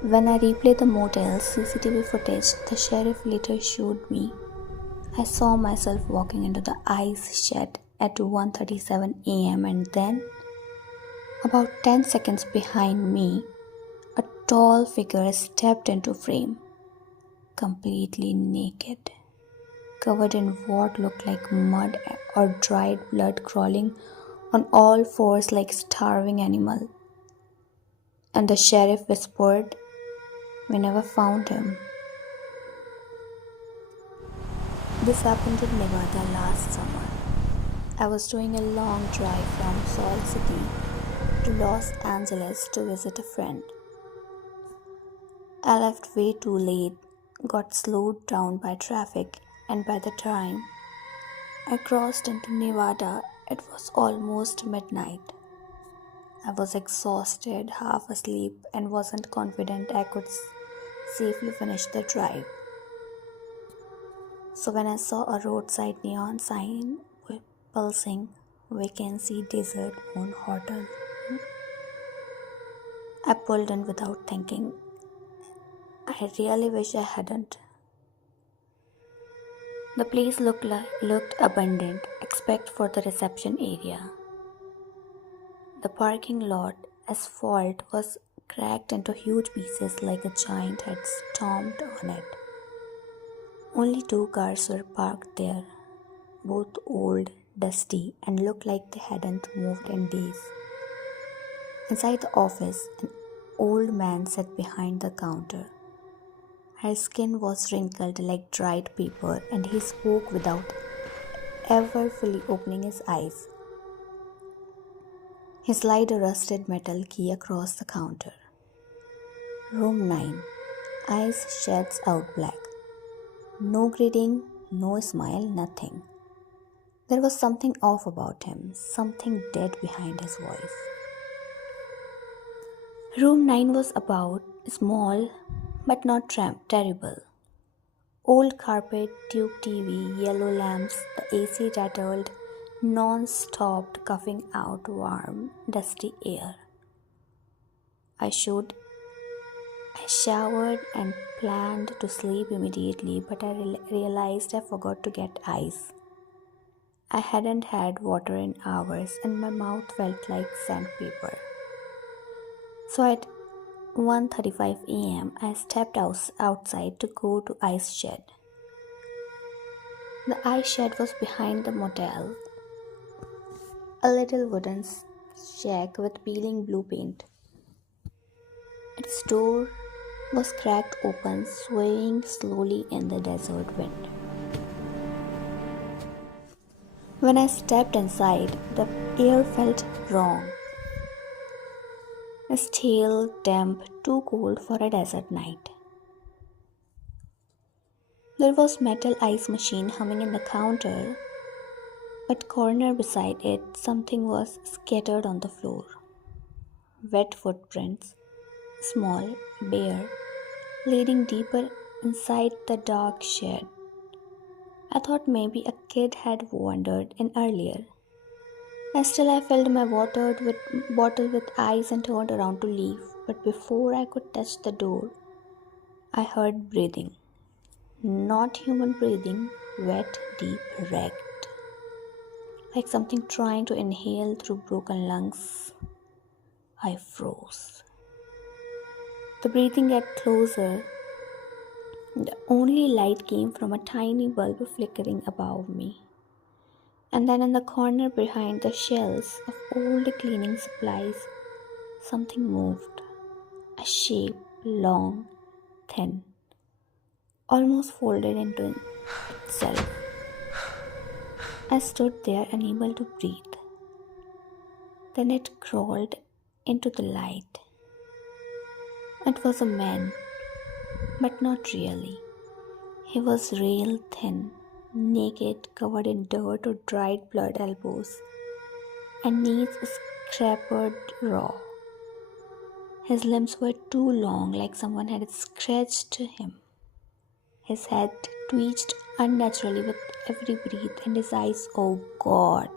When I replayed the motel's CCTV footage the sheriff later showed me, I saw myself walking into the ice shed at 1:37 a.m. and then, about 10 seconds behind me, a tall figure stepped into frame, completely naked, covered in what looked like mud or dried blood, crawling on all fours like a starving animal. And the sheriff whispered, "We never found him." This happened in Nevada last summer. I was doing a long drive from Salt City to Los Angeles to visit a friend. I left way too late, got slowed down by traffic, and by the time I crossed into Nevada, it was almost midnight. I was exhausted, half asleep, and wasn't confident I could safely finish the drive. So when I saw a roadside neon sign with pulsing vacancy Desert Moon Hotel, I pulled in without thinking. I really wish I hadn't. The place looked abundant, except for the reception area. The parking lot asphalt was cracked into huge pieces like a giant had stomped on it. Only 2 cars were parked there, both old, dusty, and looked like they hadn't moved in days. Inside the office, an old man sat behind the counter. His skin was wrinkled like dried paper, and he spoke without ever fully opening his eyes. He slid a rusted metal key across the counter. Room 9. Eyes shades out black. No greeting, no smile, nothing. There was something off about him, something dead behind his voice. Room 9 was about small but not terrible. Old carpet, tube TV, yellow lamps, the AC rattled, non-stopped coughing out warm, dusty air. I showered and planned to sleep immediately, but I realized I forgot to get ice. I hadn't had water in hours and my mouth felt like sandpaper. So at 1:35 a.m. I stepped outside to go to ice shed. The ice shed was behind the motel, a little wooden shack with peeling blue paint. Its door was cracked open, swaying slowly in the desert wind. When I stepped inside, the air felt wrong. Stale, damp, too cold for a desert night. There was metal ice machine humming in the counter, but corner beside it something was scattered on the floor. Wet footprints, small, bare, leading deeper inside the dark shed. I thought maybe a kid had wandered in earlier. Still, I filled my bottle with ice and turned around to leave. But before I could touch the door, I heard breathing. Not human breathing, wet, deep, wrecked. Like something trying to inhale through broken lungs. I froze. The breathing got closer. The only light came from a tiny bulb flickering above me. And then in the corner behind the shelves of old cleaning supplies, something moved. A shape, long, thin, almost folded into itself. I stood there unable to breathe. Then it crawled into the light. It was a man, but not really. He was real thin, naked, covered in dirt or dried blood elbows, and knees scraped raw. His limbs were too long, like someone had scratched him. His head twitched unnaturally with every breath, and his eyes, oh God,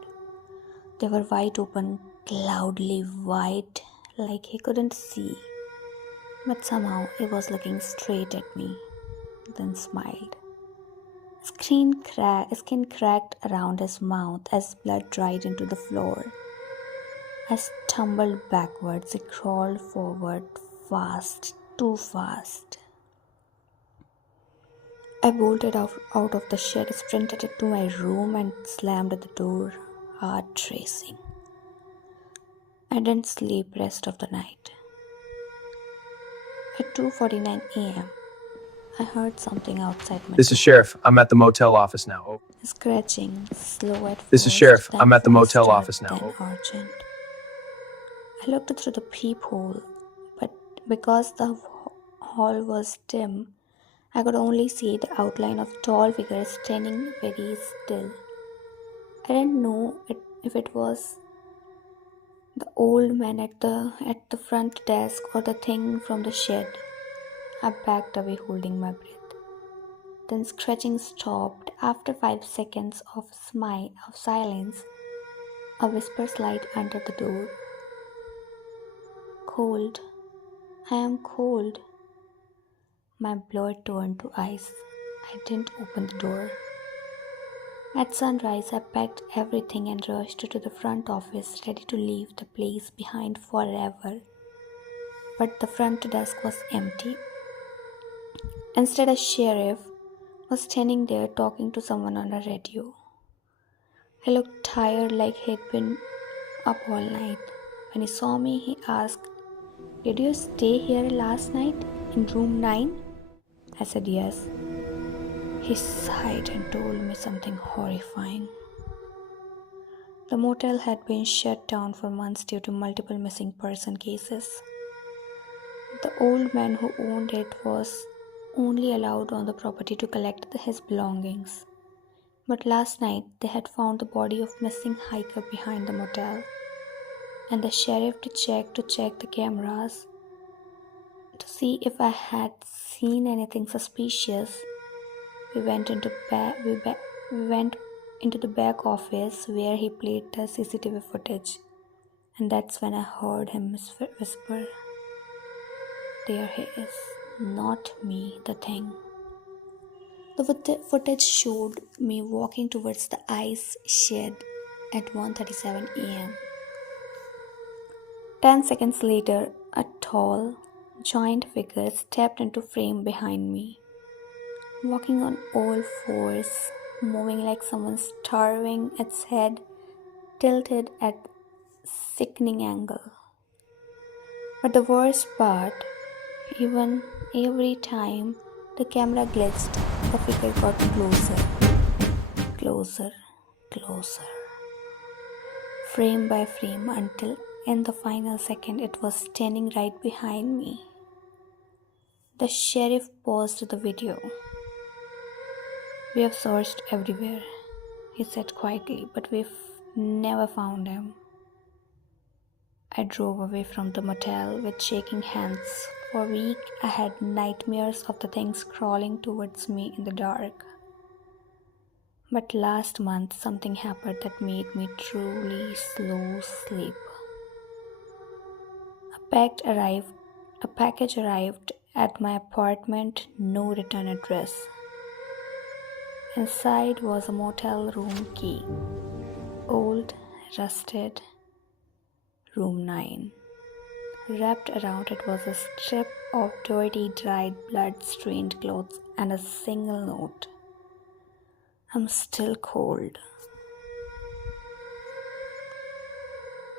they were wide open, cloudily white, like he couldn't see. But somehow he was looking straight at me, then smiled. Skin cracked around his mouth as blood dried into the floor. I stumbled backwards. I crawled forward fast, too fast. I bolted out of the shed, sprinted into my room, and slammed the door, heart racing. I didn't sleep rest of the night. At 2:49 a.m., I heard something outside my This is door. Sheriff. I'm at the motel office now. Scratching, slow at This is first, Sheriff. then I'm at the motel faster, office now. then urgent. I looked through the peephole, but because the hall was dim, I could only see the outline of tall figure standing very still. I didn't know if it was the old man at the front desk or the thing from the shed. I backed away holding my breath. Then scratching stopped. After 5 seconds of silence, a whisper slid under the door. Cold. I am cold. My blood turned to ice. I didn't open the door. At sunrise, I packed everything and rushed to the front office, ready to leave the place behind forever. But the front desk was empty. Instead, a sheriff was standing there talking to someone on a radio. He looked tired, like he'd been up all night. When he saw me, he asked, "Did you stay here last night in room 9?" I said yes. He sighed and told me something horrifying. The motel had been shut down for months due to multiple missing person cases. The old man who owned it was only allowed on the property to collect his belongings. But last night they had found the body of missing hiker behind the motel, and the sheriff to check the cameras to see if I had seen anything suspicious. We went into the back office where he played the CCTV footage, and that's when I heard him whisper, "There he is, not me, the thing." The footage showed me walking towards the ice shed at 1:37 a.m. 10 seconds later, a tall, giant figure stepped into frame behind me, walking on all fours, moving like someone starving, its head tilted at sickening angle. But the worst part, even every time the camera glitched, the figure got closer, closer, frame by frame until in the final second it was standing right behind me. The sheriff paused the video. "We have searched everywhere," he said quietly, "but we've never found him." I drove away from the motel with shaking hands. For a week, I had nightmares of the things crawling towards me in the dark. But last month, something happened that made me truly slow sleep. A package arrived at my apartment, no return address. Inside was a motel room key. Old, rusted, room 9. Wrapped around it was a strip of dirty, dried, blood-stained clothes and a single note. "I'm still cold.